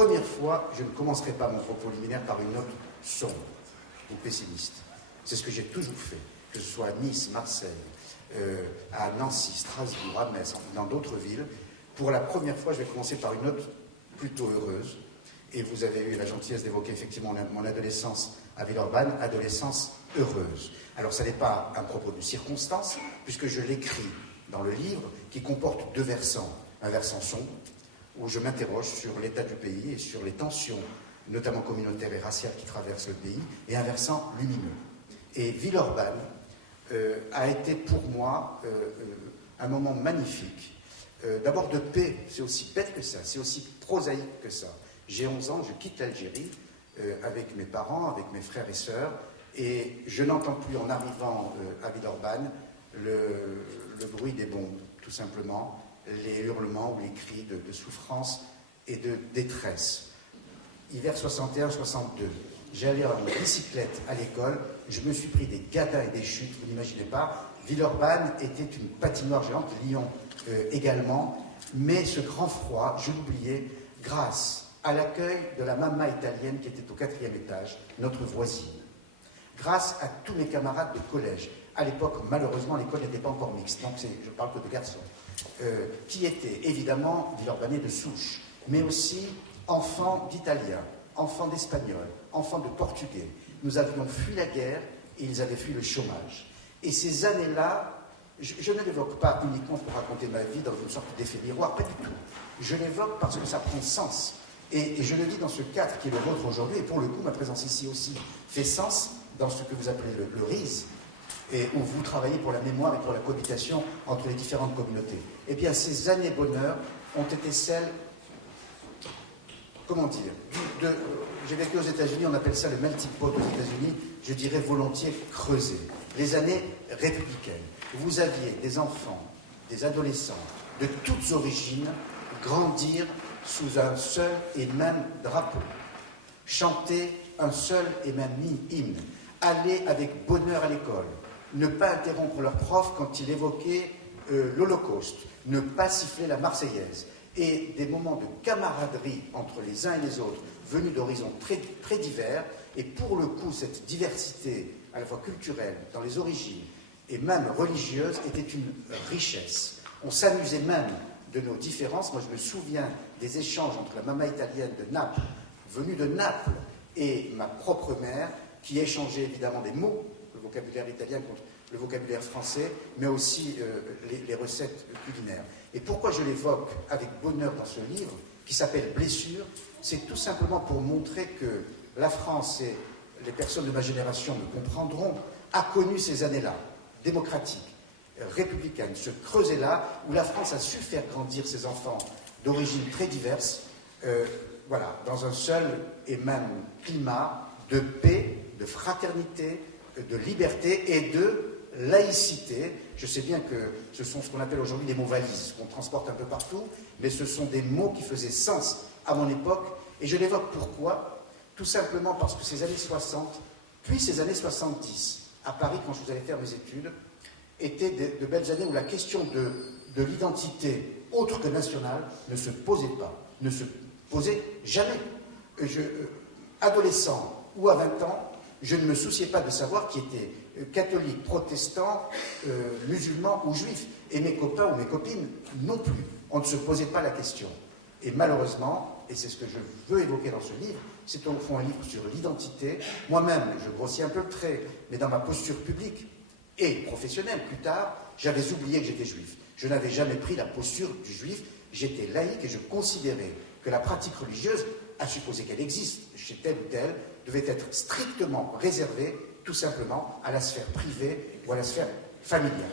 première fois, je ne commencerai pas mon propos liminaire par une note sombre ou pessimiste. C'est ce que j'ai toujours fait, que ce soit à Nice, Marseille, à Nancy, Strasbourg, à Metz, dans d'autres villes. Pour la première fois, je vais commencer par une note plutôt heureuse. Et vous avez eu la gentillesse d'évoquer effectivement mon adolescence à Villeurbanne, adolescence heureuse. Alors, ça n'est pas un propos de circonstance, puisque je l'écris dans le livre, qui comporte deux versants. Un versant sombre, où je m'interroge sur l'état du pays et sur les tensions, notamment communautaires et raciales, qui traversent le pays, et un versant lumineux. Et Villeurbanne a été pour moi un moment magnifique. D'abord de paix, c'est aussi bête que ça, c'est aussi prosaïque que ça. J'ai 11 ans, je quitte l'Algérie avec mes parents, avec mes frères et sœurs, et je n'entends plus en arrivant à Villeurbanne le bruit des bombes, tout simplement, les hurlements ou les cris de souffrance et de détresse. Hiver 61-62, j'allais en bicyclette à l'école, je me suis pris des gadins et des chutes, vous n'imaginez pas. Villeurbanne était une patinoire géante, Lyon également, mais ce grand froid, je l'oubliais, grâce à l'accueil de la maman italienne qui était au 4e étage, notre voisine, grâce à tous mes camarades de collège. À l'époque, malheureusement, l'école n'était pas encore mixte, donc je parle que de garçons, qui étaient évidemment Villeurbanais de souche, mais aussi enfants d'Italiens, enfants d'Espagnols, enfants de Portugais. Nous avions fui la guerre et ils avaient fui le chômage. Et ces années-là, je ne l'évoque pas uniquement pour raconter ma vie dans une sorte d'effet miroir, pas du tout. Je l'évoque parce que ça prend sens. Et je le dis dans ce cadre qui est le vôtre aujourd'hui, et pour le coup, ma présence ici aussi fait sens dans ce que vous appelez le RISE, et où vous travaillez pour la mémoire et pour la cohabitation entre les différentes communautés. Eh bien, ces années bonheur ont été celles, comment dire, j'ai vécu aux États-Unis, on appelle ça le melting pot aux États-Unis, je dirais volontiers creusé. Les années républicaines. Vous aviez des enfants, des adolescents, de toutes origines, grandir sous un seul et même drapeau, chanter un seul et même hymne, aller avec bonheur à l'école, ne pas interrompre leur prof quand il évoquait l'Holocauste, ne pas siffler la Marseillaise, et des moments de camaraderie entre les uns et les autres, venus d'horizons très, très divers, et pour le coup, cette diversité, à la fois culturelle, dans les origines, et même religieuse, était une richesse. On s'amusait même de nos différences. Moi, je me souviens des échanges entre la maman italienne de Naples, venue de Naples, et ma propre mère, qui échangeait évidemment des mots, le vocabulaire italien contre le vocabulaire français, mais aussi les recettes culinaires. Et pourquoi je l'évoque avec bonheur dans ce livre, qui s'appelle Blessure, c'est tout simplement pour montrer que la France, et les personnes de ma génération me comprendront, a connu ces années-là, démocratiques, républicaines, ce creuset-là, où la France a su faire grandir ses enfants d'origines très diverses, voilà, dans un seul et même climat de paix, de fraternité, de liberté et de laïcité. Je sais bien que ce sont ce qu'on appelle aujourd'hui des mots valises, qu'on transporte un peu partout, mais ce sont des mots qui faisaient sens à mon époque, et je l'évoque pourquoi? Tout simplement parce que ces années 60, puis ces années 70, à Paris, quand je vous allais faire mes études, étaient de belles années où la question de l'identité autre que nationale ne se posait pas, ne se posait jamais. Adolescent ou à 20 ans, je ne me souciais pas de savoir qui était catholique, protestant, musulman ou juif. Et mes copains ou mes copines non plus. On ne se posait pas la question. Et malheureusement, et c'est ce que je veux évoquer dans ce livre, c'est au fond un livre sur l'identité. Moi-même, je grossis un peu le trait, mais dans ma posture publique et professionnelle plus tard, j'avais oublié que j'étais juif. Je n'avais jamais pris la posture du juif. J'étais laïque et je considérais que la pratique religieuse, à supposer qu'elle existe chez tel ou tel, devait être strictement réservée, tout simplement, à la sphère privée ou à la sphère familiale.